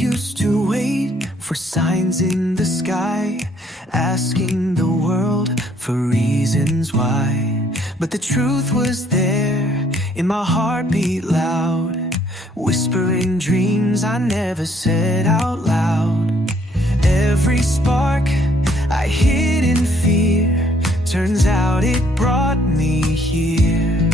used to wait for signs in the sky, asking the world for reasons why. But the truth was there in my heartbeat loud, whispering dreams I never said out loud. Every spark I hid in fear, turns out it brought me here.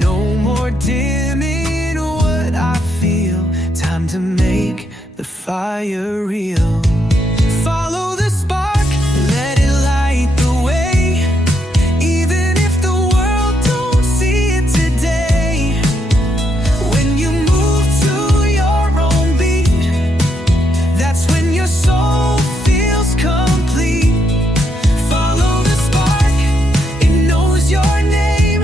No more dimming what I feel, time to make the fire real. Follow the spark, let it light the way, even if the world don't see it today. When you move to your own beat, that's when your soul feels complete. Follow the spark, it knows your name,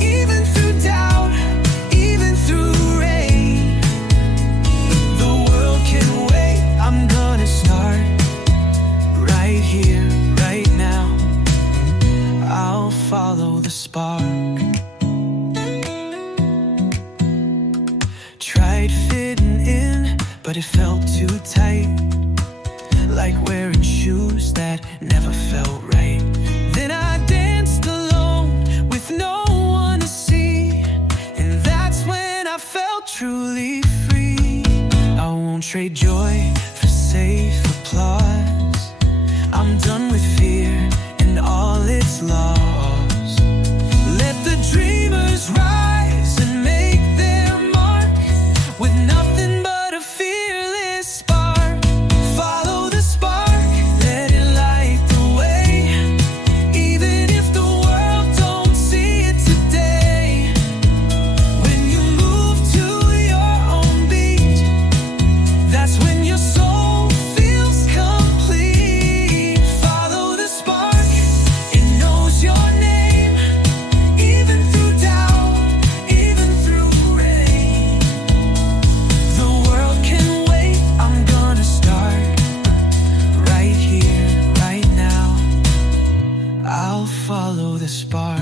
even through doubt, even through rain. The world can wait, I'm gonna start right here, right now. I'll follow the spark. Tried fitting in, but it felt too tight, like wearing shoes that never felt right. Then I danced alone with no one to see, and that's when I felt truly free. I won't trade joy for safe applause. I'm done with fear and all its laws. Let the dreamers rise and make their mark with nothing but a fearless spark. Follow the spark, let it light the way, even if the world don't see it today. When you move to your own beat, that's when your soul feels complete. Follow the spark, it knows your name, even through doubt, even through rain. The world can wait, I'm gonna start right here, right now. I'll follow the spark.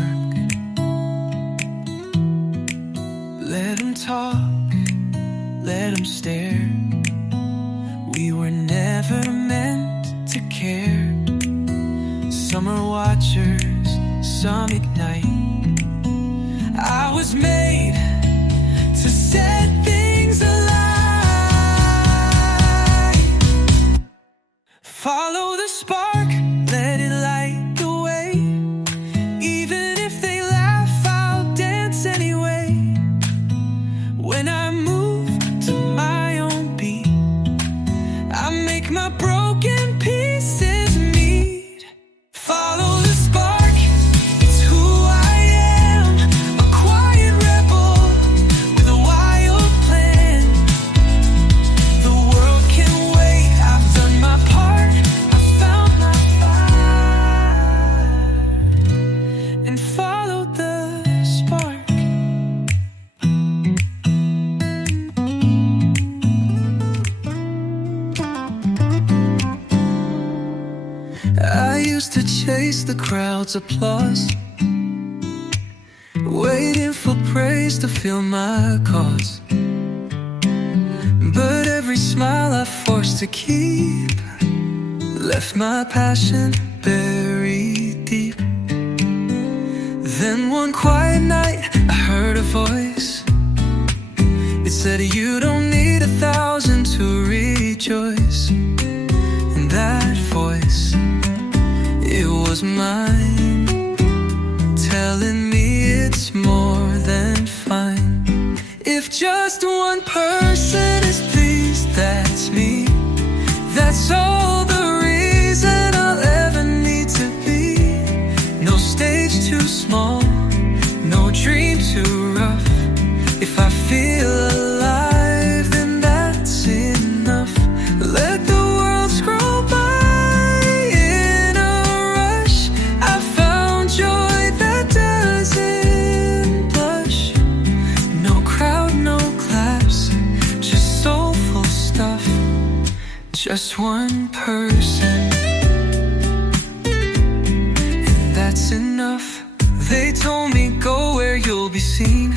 Let 'em talk, let 'em stare. We were never meant to care. Some are watchers, some ignite. I was made to set things alight. Follow the spark, let it light the way, even if they laugh, I'll dance anyway. When I move to my own beat, I make my broken pieces meet. Follow the spark, it's who I am, a quiet rebel with a wild plan. The world can wait, I've done my part, I found my fire, and followed the spark. I used to chase the crowd's applause, waiting for praise to fill my cause. But every smile I forced to keep left my passion buried deep. Then one quiet night I heard a voice. It said you don't need 1,000 to rejoice. And that voice, it was mine, telling me it's more than fine. If just one person is pleased, that's me. That's all the reason I'll ever need to be. No stage too small, no dream too rough. If I feel alive, then that's enough. Let the world scroll by in a rush. I found joy that doesn't blush. No crowd, no claps, just soulful stuff. Just one person, and that's enough. They told me go where you'll be seen,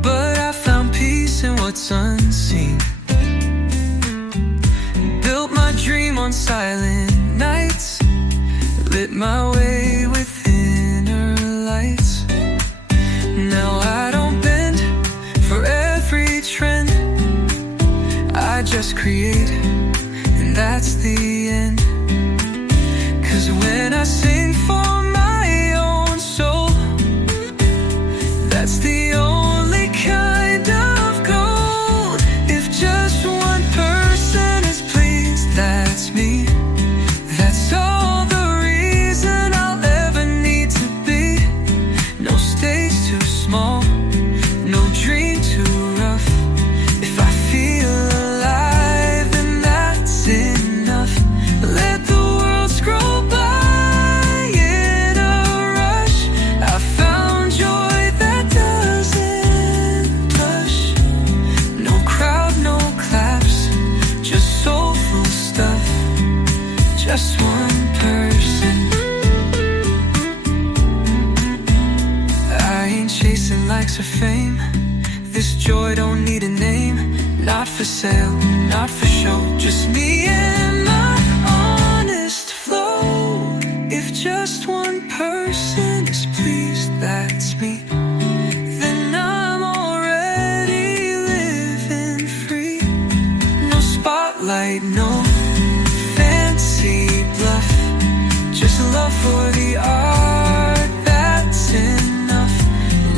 but I found peace in on silent nights, lit my way with inner lights. Now I don't bend for every trend, I just create, and that's the end. 'Cause when I sing for my own soul, that's the only kind of gold. If just one person is pleased, that's me. That's all the reason I'll ever need to be. No stage too small, no dream too rough. If I feel alive, then that's enough. Let the world scroll by in a rush. I found joy that doesn't blush. No crowd, no claps, just soulful stuff. Just one person. I ain't chasing likes or fame. This joy don't need a name. Not for sale, not for show. Just me and my honest flow. If just one person is pleased, that's me. Then I'm already living free. No spotlight, no fancy bluff. Just love for the art, that's enough.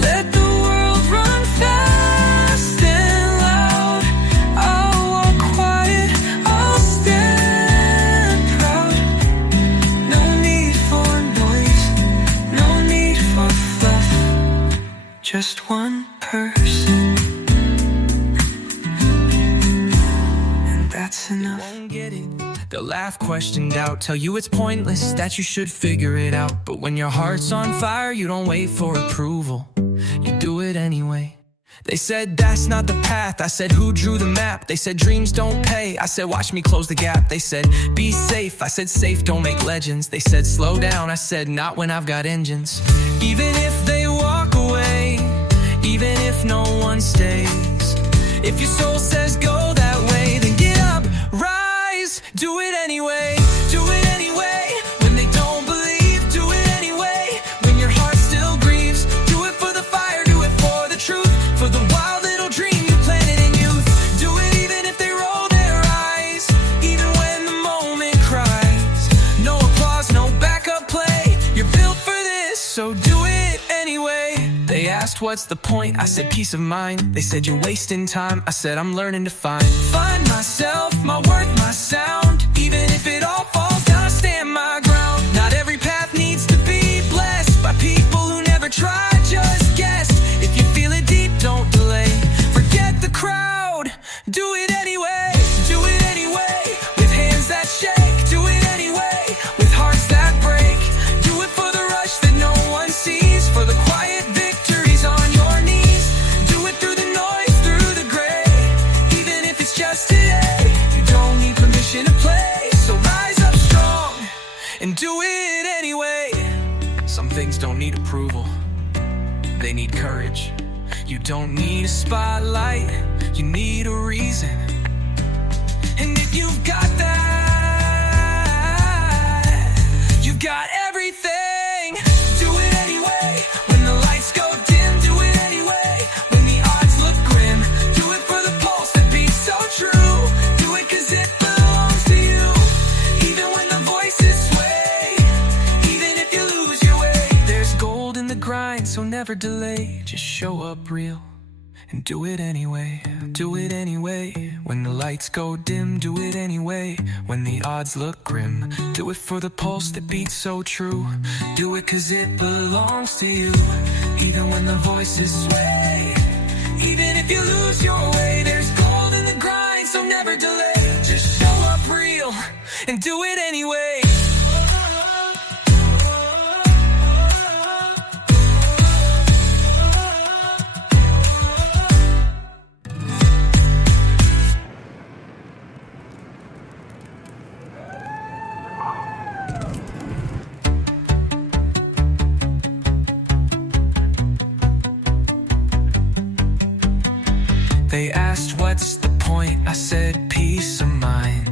Let the world run fast and loud. I'll walk quiet, I'll stand proud. No need for noise, no need for fluff. Just one person, and that's enough. They won't get it. They'll laugh, question, doubt, tell you it's pointless, that you should figure it out. But when your heart's on fire, you don't wait for approval, you do it anyway. They said that's not the path, I said who drew the map? They said dreams don't pay, I said watch me close the gap. They said be safe, I said safe don't make legends. They said slow down, I said not when I've got engines. Even if they walk away, even if no one stays, if your soul says go that way, then get up, rise, do it anyway. Do it anyway. When they don't believe, do it anyway. When your heart still grieves, do it for the fire, do it for the truth, for the wild little dream you planted in youth. Do it even if they roll their eyes, even when the moment cries. No applause, no backup play, you're built for this, so do it anyway. They asked what's the point, I said peace of mind. They said you're wasting time, I said I'm learning to find myself, my worth, my sound. Even if it all falls down, I stand my ground. Not every path needs to be blessed by people who never tried, just guess. If you feel it deep, don't delay. Forget the crowd, do it anyway. Do it anyway, with hands that shake. Do it anyway, with hearts that break. Do it for the rush that no one sees, for the quiet victories on your knees. Do it through the noise, through the gray. Even if it's just today, you don't need permission to play. So rise up strong and do it anyway. Some things don't need approval, they need courage. You don't need a spotlight, you need a reason. And if you've got that, you've got everything. Do it anyway. When the lights go dim, do it anyway. When the odds look grim, do it for the pulse that beats so true. Do it 'cause it belongs to you. Even when the voices sway, even if you lose your way, there's gold in the grind, so never delay. Just show up real and do it anyway. Do it anyway. When the lights go dim, do it anyway. When the odds look grim, do it for the pulse that beats so true. Do it 'cause it belongs to you. Even when the voices sway, even if you lose your way, there's gold in the grind, so never delay. Just show up real and do it anyway. They asked what's the point, I said peace of mind.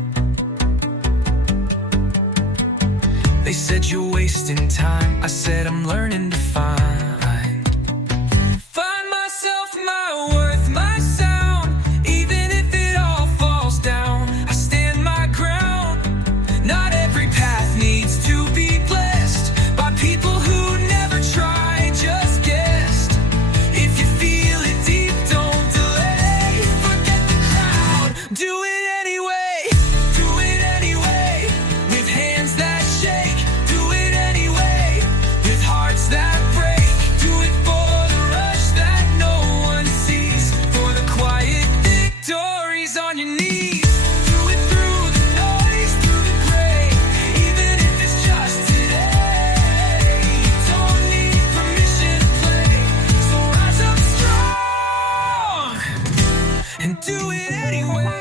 They said you're wasting time. I said I'm learning to find myself, my worth, my sound. Even if it all falls down, I stand my ground. Not every path needs to be blessed by people who never tried, just guessed. If you feel it deep, don't delay. Forget the crowd, do it anyway. Do it anyway, with hands that shake. Do it anyway, with hearts that break. Do it for the rush that no one sees, for the quiet victories on your knees. Do it through the noise, through the gray, even if it's just today. You don't need permission to play, so rise up strong and do it anyway.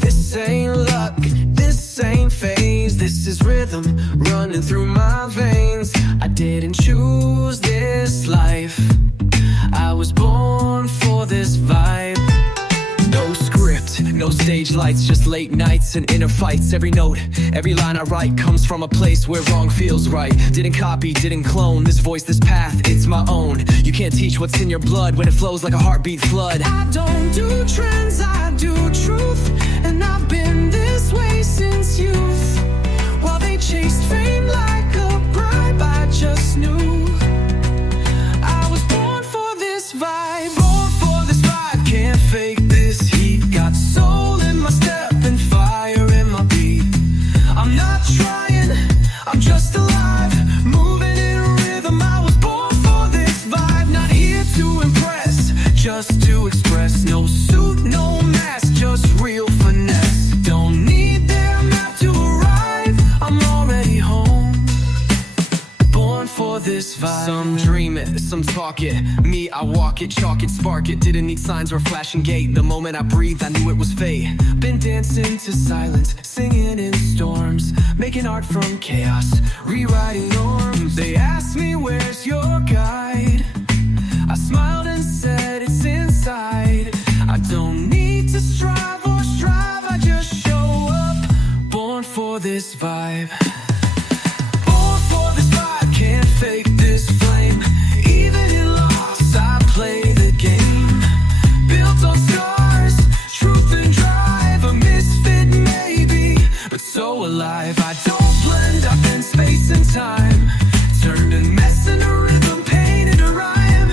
This ain't luck, this ain't phase. This is rhythm running through my veins. I didn't choose this life, I was born for this vibe. No script, no stage lights, just late nights and inner fights. Every note, every line I write comes from a place where wrong feels right. Didn't copy, didn't clone, this voice, this path, it's my own. You can't teach what's in your blood when it flows like a heartbeat flood. I don't do trends, I do truth, and I've been this way since youth. While they chased fame like a bribe, I just knew I was born for this vibe. Born for this vibe, can't fake this heat. Got soul in my step and fire in my beat. I'm not trying, I'm just alive, moving in rhythm. I was born for this vibe. Not here to impress, just to express. No suit, no mask, just real finesse. Don't need their map to arrive, I'm already home. Born for this vibe. Some dream it, some talk it. Me, I walk it, chalk it, spark it. Didn't need signs or a flashing gate. The moment I breathed, I knew it was fate. Been dancing to silence, singing in storms, making art from chaos, rewriting norms. They asked me, where's your guide? I smiled and said, it's inside. I don't need to strive or strive, I just show up. Born for this vibe. Born for this vibe, can't fake this flame. Even in loss, I play the game. Built on scars, truth and drive. A misfit maybe, but so alive. I don't blend up in space and time. Turned a mess into rhythm, painted a rhyme.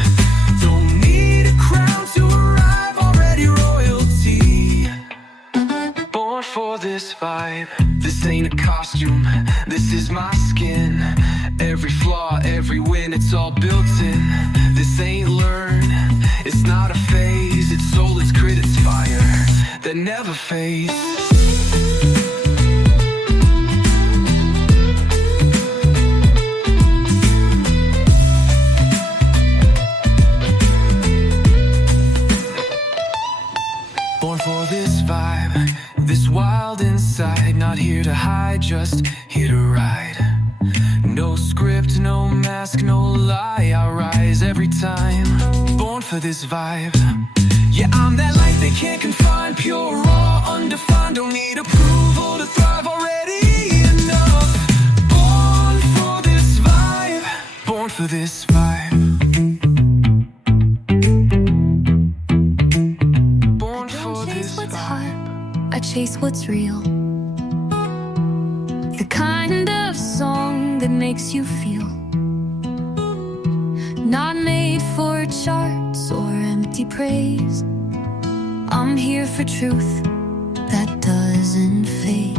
Don't need a crown to arrive, already royalty. Born for this vibe. This ain't a costume, this is my skin. Every flaw, every win, it's all built in. This ain't learn, it's not a phase. It's soul, it's grit, it's fire that never fades. Born for this vibe, this wild inside. Not here to hide, just here to ride. No script, no mask, no lie. I rise every time. Born for this vibe. Yeah, I'm that light they can't confine. Pure, raw, undefined. Don't need approval to thrive, already enough. Born for this vibe. Born for this vibe. Born for this vibe. I chase what's real. The kind of song that makes you feel. Not made for charts or empty praise. I'm here for truth that doesn't fade.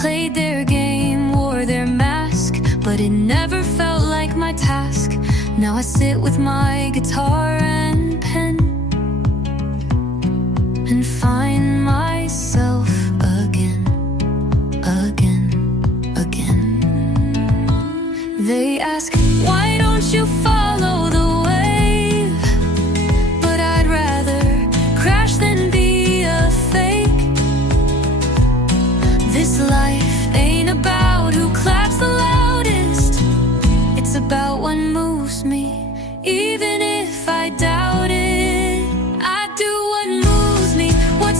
Played their game, wore their mask, but it never felt like my task. Now I sit with my guitar and pen and find myself again, again, again. They ask, why don't you follow the wave? But I'd rather crash than be a fake. This life ain't about who claps the loudest. It's about what moves me, even if I doubt it. I do what moves me, what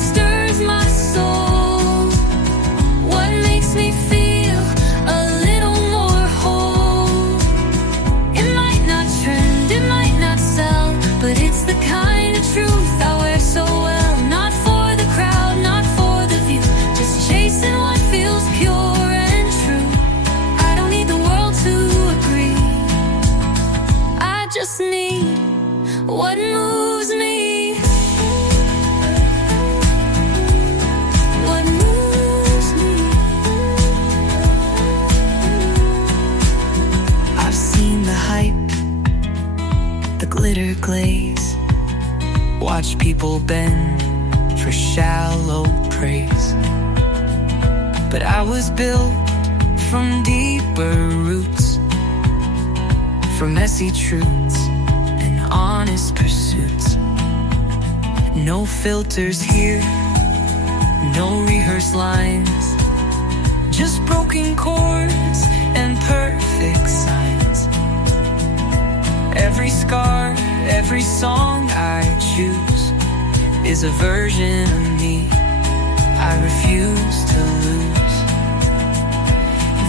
shallow praise. But I was built from deeper roots, from messy truths and honest pursuits. No filters here, no rehearsed lines, just broken chords and perfect signs. Every scar, every song I choose is a version of me I refuse to lose.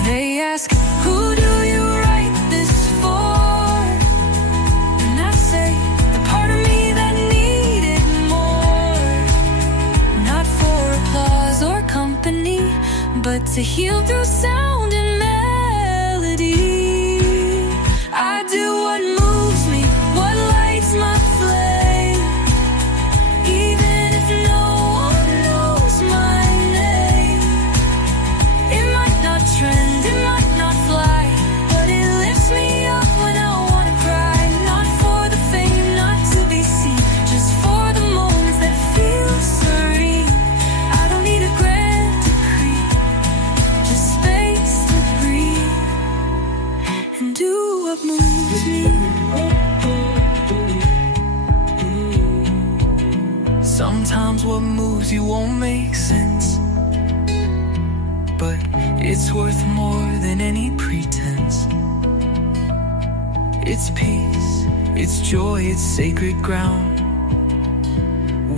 They ask, who do you write this for? And I say, the part of me that needed more. Not for applause or company, but to heal through sound and melody. I do what moves me, what lights my flame, even if no one knows my name. It might not trend, it might not fly, but it lifts me up when I wanna cry. Not for the fame, not to be seen, just for the moments that feel serene. I don't need a grand decree, just space to breathe and do what moves me. Sometimes what moves you won't make sense, but it's worth more than any pretense. It's peace, it's joy, it's sacred ground,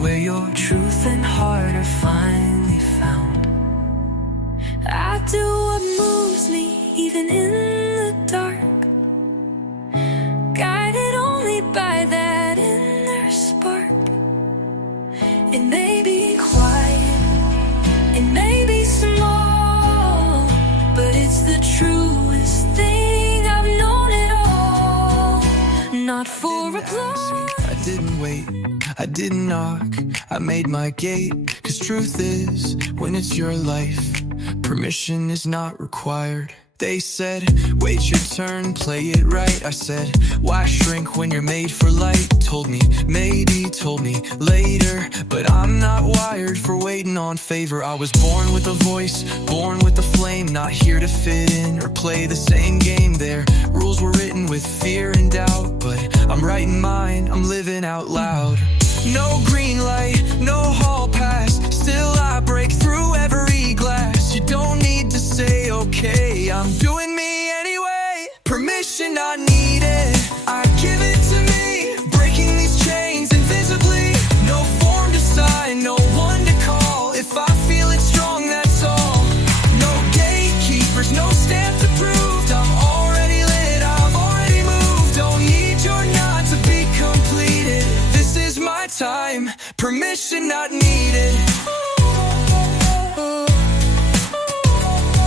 where your truth and heart are finally found. I do what moves me, even in the dark, guided only by that inner spark. It may be quiet, it may be small, but it's the truest thing I've known at all. Not for applause, I didn't wait, I didn't knock, I made my gate. Cause truth is, when it's your life, permission is not required. They said, wait your turn, play it right. I said, why shrink when you're made for light? Told me, maybe, told me later, but I'm not wired for waiting on favor. I was born with a voice, born with a flame, not here to fit in or play the same game. Their rules were written with fear and doubt, but I'm writing mine, I'm living out loud. No green light, no hall pass, still I break through every glass. You don't need to say okay, I'm doing me anyway. Permission not needed, I give it to me. Breaking these chains invisibly, no form to sign, no one to call. If I feel it strong, that's all. No gatekeepers, no stamp to prove. I'm already lit, I've already moved. Don't need your nod to be completed. This is my time, permission not needed.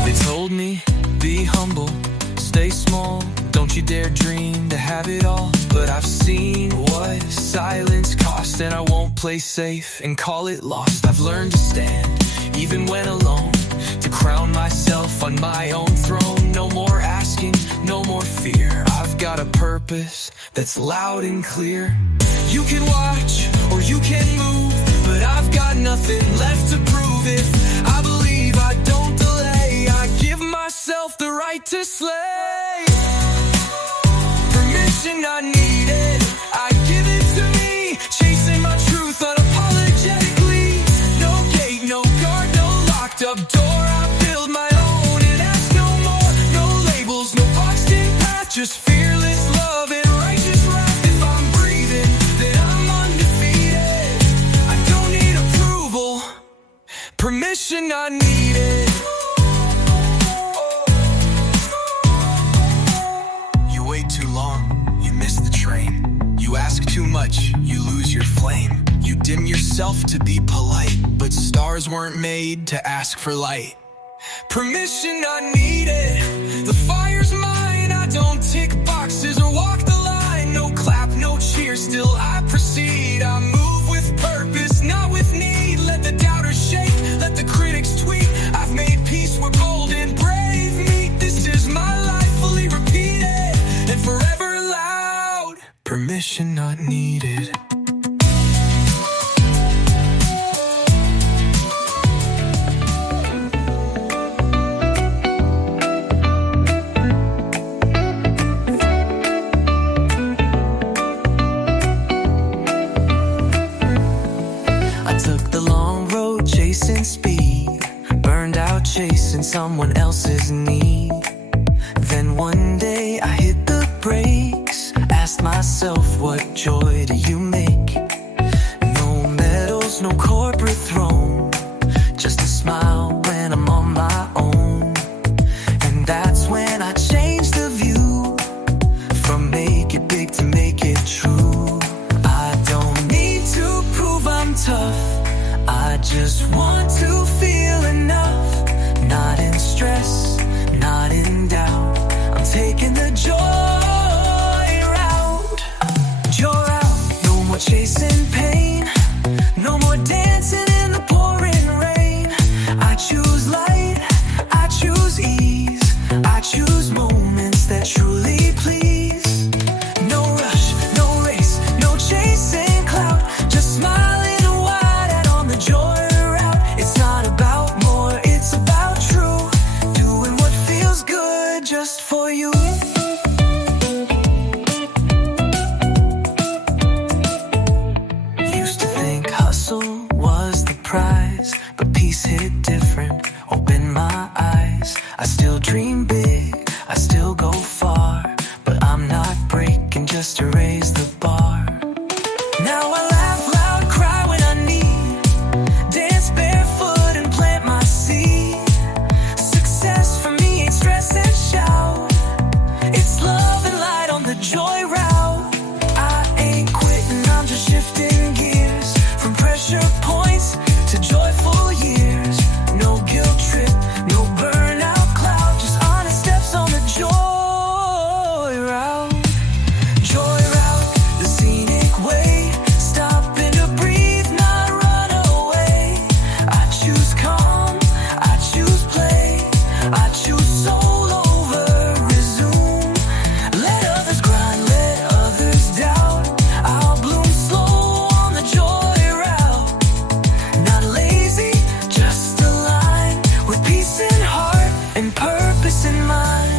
They told me, be humble, stay small, don't you dare dream to have it all. But I've seen what silence costs, and I won't play safe and call it lost. I've learned to stand, even when alone, to crown myself on my own throne. No more asking, no more fear. I've got a purpose that's loud and clear. You can watch or you can move, but I've got nothing left to prove. If I believe, I don't delay, I give myself the right to slay. Permission not needed, I give it to me. Chasing my truth unapologetically. No gate, no guard, no locked up door. I build my own and ask no more. No labels, no boxed in path, just fearless love and righteous wrath. If I'm breathing, then I'm undefeated. I don't need approval, permission not needed. You wait too long, you miss the train. You ask too much, you lose your flame. You dim yourself to be polite, but stars weren't made to ask for light. Permission not needed, the fire's mine. I don't tick boxes or walk the line. No clap, no cheer, still I proceed. I move with purpose, not with need. Let the doubters shake, let the critics tweet. I've made peace where bold and brave meet. This is my life, fully repeated and forever loud. Permission not needed. took the long road chasing speed, burned out chasing someone else's need. Then one day I hit the brakes, asked myself, what joy do you make? No medals, no corporate throne, just a smile when I'm on my own. And that's when I changed the view, from make it big to make it true. I don't need to prove I'm tough, I just want to feel enough. Not in stress, not in doubt, I'm taking the joy route. Joy route, no more chasing pain, no more dancing in the pouring rain. I choose light, I choose ease, I choose moments that truly please. No rush, no race, no chasing clout, just smiling wide out on the joy route. It's not about more, it's about true, doing what feels good just for you. Used to think hustle was the prize, but peace hit different, opened my eyes. I still dream big, I still go far, but I'm not breaking just to raise the bar. Now I laugh loud, cry when I need, dance barefoot and plant my seed. Success for me ain't stress and shout, it's love and light on the joy route. I ain't quitting, I'm just shifting gears, from pressure points to joyful years. No guilt trip, no burnout cloud, just honest steps on the joy route. Joy route, the scenic way, stopping to breathe, not run away. I choose calm, I choose play, I choose soul over resume. Let others grind, let others doubt, I'll bloom slow on the joy route. Not lazy, just aligned, with peace in heart and purpose in mind.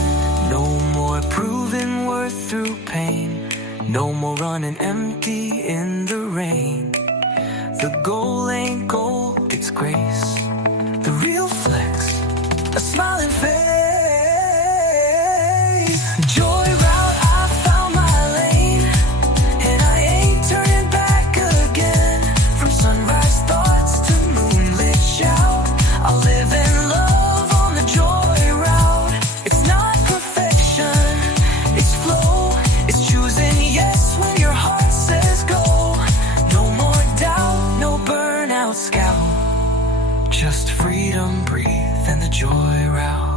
No more proving worth through pain, no more running empty in the rain. The goal ain't gold, it's grace, the real flex, a smiling face. Joy route, I found my lane, and I ain't turning back again. From sunrise thoughts to moonlit shout, I'll live and love on the joy route. It's not perfection, it's flow, it's choosing yes when your heart says go. No more doubt, no burnout scout, just freedom, breathe, and the joy route.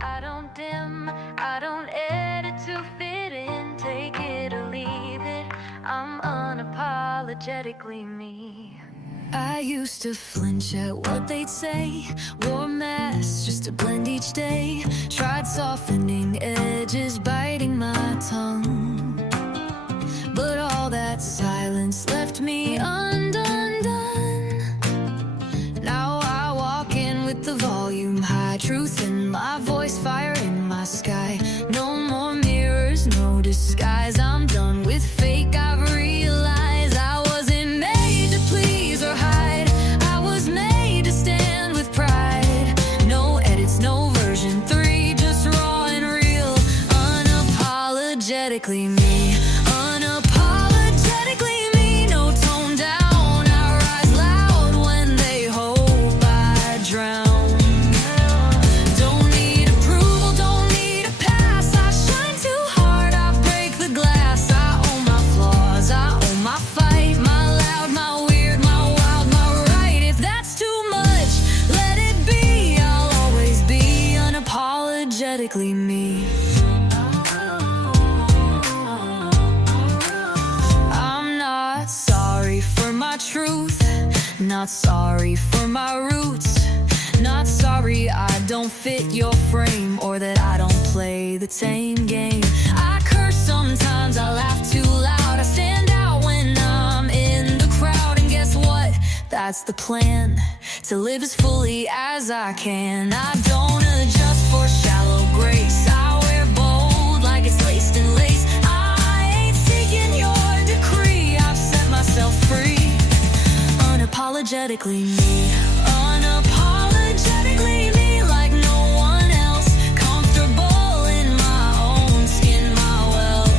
I don't dim, I don't edit to fit in. Take it or leave it, I'm unapologetically me. I used to flinch at what they'd say, wore masks just to blend each day. Tried softening edges, biting my tongue, but all that silence left me undone. Now I walk in with the volume high, truth in my voice, fire in my sky. No more mirrors, no disguise, I'm done with fake, I've realized I wasn't made to please or hide, I was made to stand with pride. No edits, no version 3, just raw and real, unapologetically me. Unapologetically me, no tone down, I rise loud when they hope I drown. Don't need approval, don't need a pass, I shine too hard, I break the glass. I own my flaws, I own my fight, my loud, my weird, my wild, my right. If that's too much, let it be, I'll always be unapologetically me. I'm not sorry for my truth, not sorry for my roots, not sorry I don't fit your frame, or that I don't play the tame game. I curse sometimes, I laugh too loud, I stand out when I'm in the crowd. that's the plan. To live as fully as I can. I don't adjust for shallow grace. I wear bold like it's laced in lace. I ain't seeking your decree. I've set myself free. Unapologetically me. Unapologetically me, like no one else. Comfortable in my own skin, my wealth.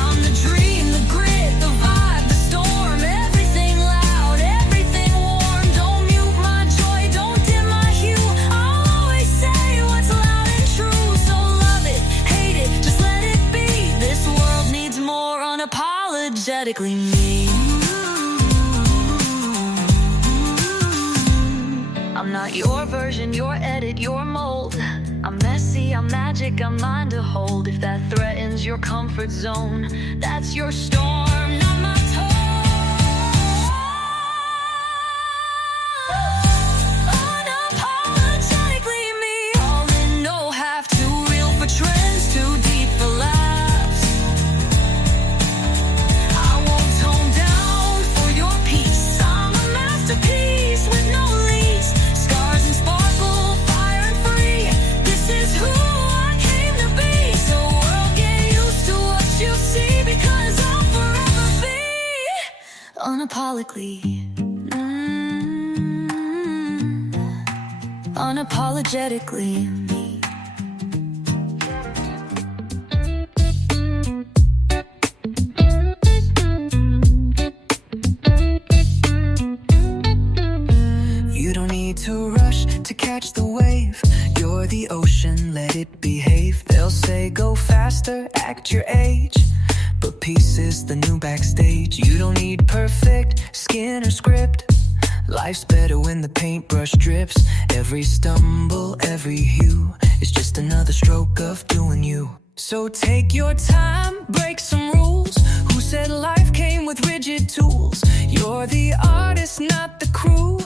I'm the dream, the grit, the vibe, the storm. Everything loud, everything warm. Don't mute my joy, don't dim my hue. I'll always say what's loud and true. So love it, hate it, just let it be. This world needs more unapologetically me. I'm not your version, your edit, your mold. I'm messy, I'm magic, I'm mine to hold. If that threatens your comfort zone, that's your storm, not my tone. Unapologetically me. All in, no half, too real for trends, too deep for laughs. I won't tone down for your peace. I'm a masterpiece with no lease. Scars and sparkle, fire and free. This is who I came to be. So world, get used to what you see, because I'll forever be unapologetically. Unapologetically me. You don't need to rush to catch the wave. You're the ocean, let it behave. They'll say go faster, act your age, but peace is the new backstage. You don't need perfect skin or script. Life's better when the paintbrush drips. Every stumble, every hue is just another stroke of doing you. So take your time, break some rules. Who said life came with rigid tools? You're the artist, not the crew.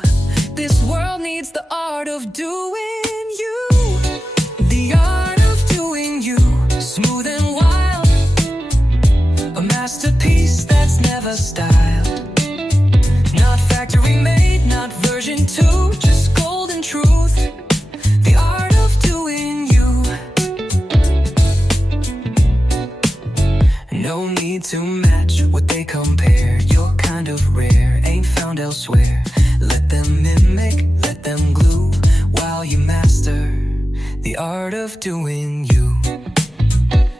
This world needs the art of doing you. The art of doing you, smooth and wild. A masterpiece that's never styled. Not factory made, not version 2, just golden truth. The art of doing you. No need to match what they compare. You're kind of rare, ain't found elsewhere. Let them mimic, let them glue, while you master the art of doing you.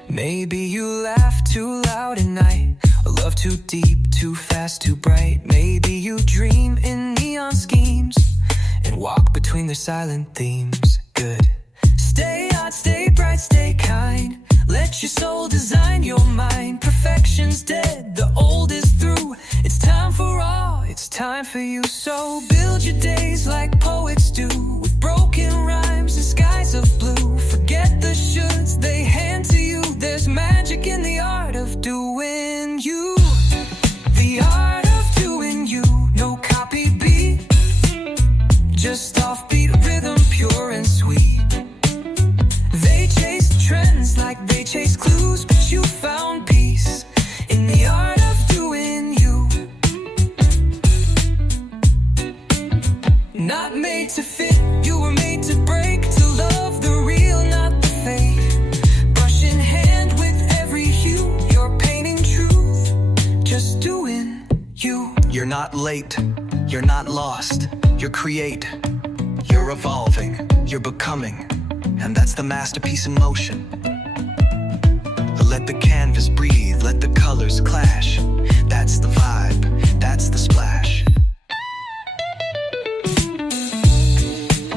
Maybe you laugh too loud at night, or love too deep, too fast, too bright. Maybe you dream in neon schemes and walk between their silent themes. Good. Stay hot, stay bright, stay kind. Let your soul design your mind. Perfection's dead, the old is through. It's time for all, it's time for you. So build your days like poets do, with broken rhymes and skies of blue. Forget the shoulds they hand to you. There's magic in the art of doing you. The art of doing you. No copy beat, just offbeat rhythm, pure and sweet. They chase trends like they chase clues, but you found peace in the art of doing you. Not made to fit, you were made to break. To love the real, not the fake. Brush in hand with every hue. You're painting truth, just doing you. You're not late, you're not lost. You're create, you're evolving, you're becoming. And that's the masterpiece in motion. Let the canvas breathe, let the colors clash. That's the vibe, that's the splash.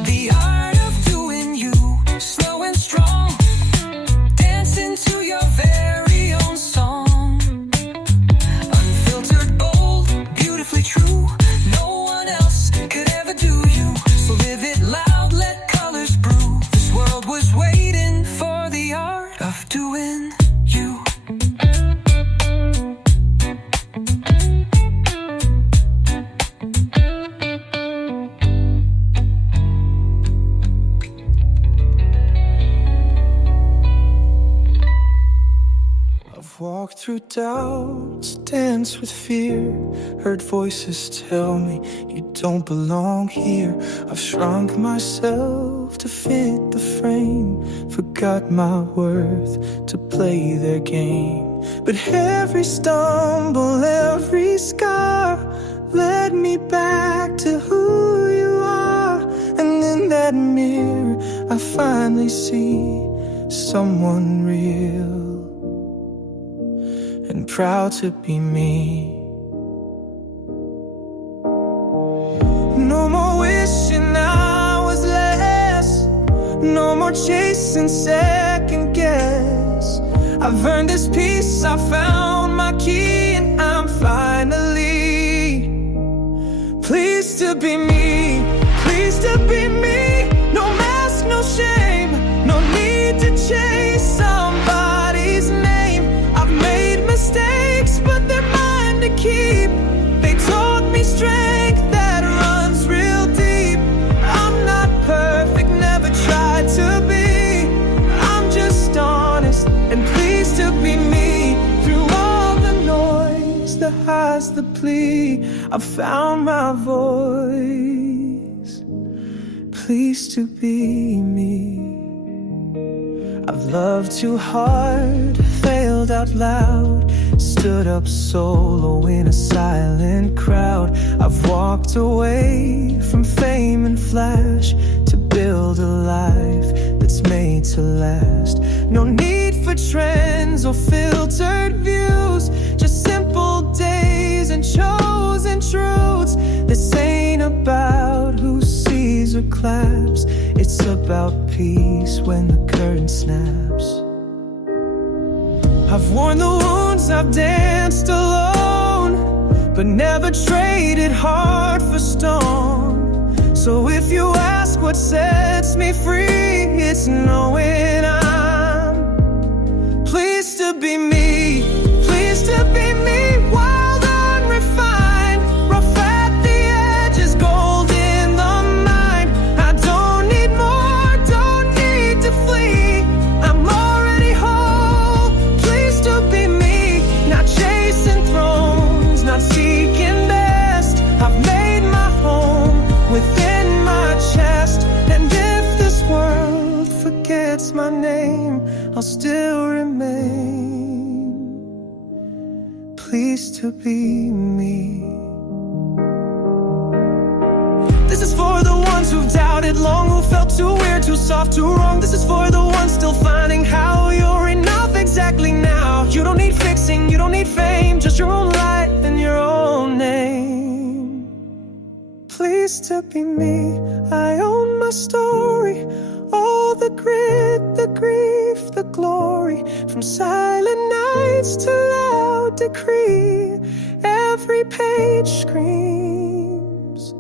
The art of doing you, slow and strong. Dance into your very own song. Unfiltered, bold, beautifully true. No one else could ever do you. So live it loud, let colors brew. This world was waiting for the art of doing you. through doubts, danced with fear, heard voices tell me you don't belong here. I've shrunk myself to fit the frame, forgot my worth to play their game. But every stumble, every scar led me back to who you are. And in that mirror I finally see someone real and proud to be me. No more wishing I was less, no more chasing second guess. I've earned this peace, I found my key, and I'm finally pleased to be me, pleased to be me. No mask, no shame, no need to chase somebody's name. I've made mistakes, but they're mine to keep. They taught me strength that runs real deep. I'm not perfect, never tried to be. I'm just honest and pleased to be me. Through all the noise, the highs, the plea, I found my voice. Pleased to be me. I've loved too hard, failed out loud, stood up solo in a silent crowd. I've walked away from fame and flash to build a life that's made to last. No need for trends or filtered views, just simple days and chosen truths. This ain't about who sees or claps, it's about peace when the curtain snaps. I've worn the wounds, I've danced alone, but never traded heart for stone. So if you ask what sets me free, it's knowing I'm pleased to be me, pleased to be me. Wild, unrefined, rough at the edges, gold in the mind. I don't need more, don't need to flee. I'm already whole, pleased to be me. Not chasing thrones, not seeking best. I've made my home within my chest. And if this world forgets my name, I'll still remain pleased to be me. This is for the ones who've doubted long, who felt too weird, too soft, too wrong. This is for the ones still finding how you're enough exactly now. You don't need fixing, you don't need fame, just your own light and your own name. Pleased to be me, I own my story. All the grit, the grief, the glory, from silent nights to loud decree. Every page screams,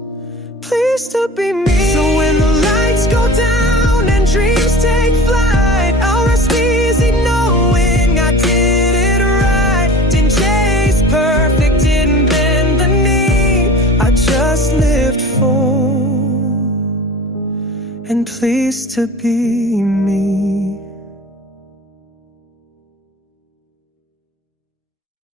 pleased to be me. So when the lights go down and dreams take flight, I'll rest easy knowing I did it right. Didn't chase perfect, didn't bend the knee. I just lived full and pleased to be me.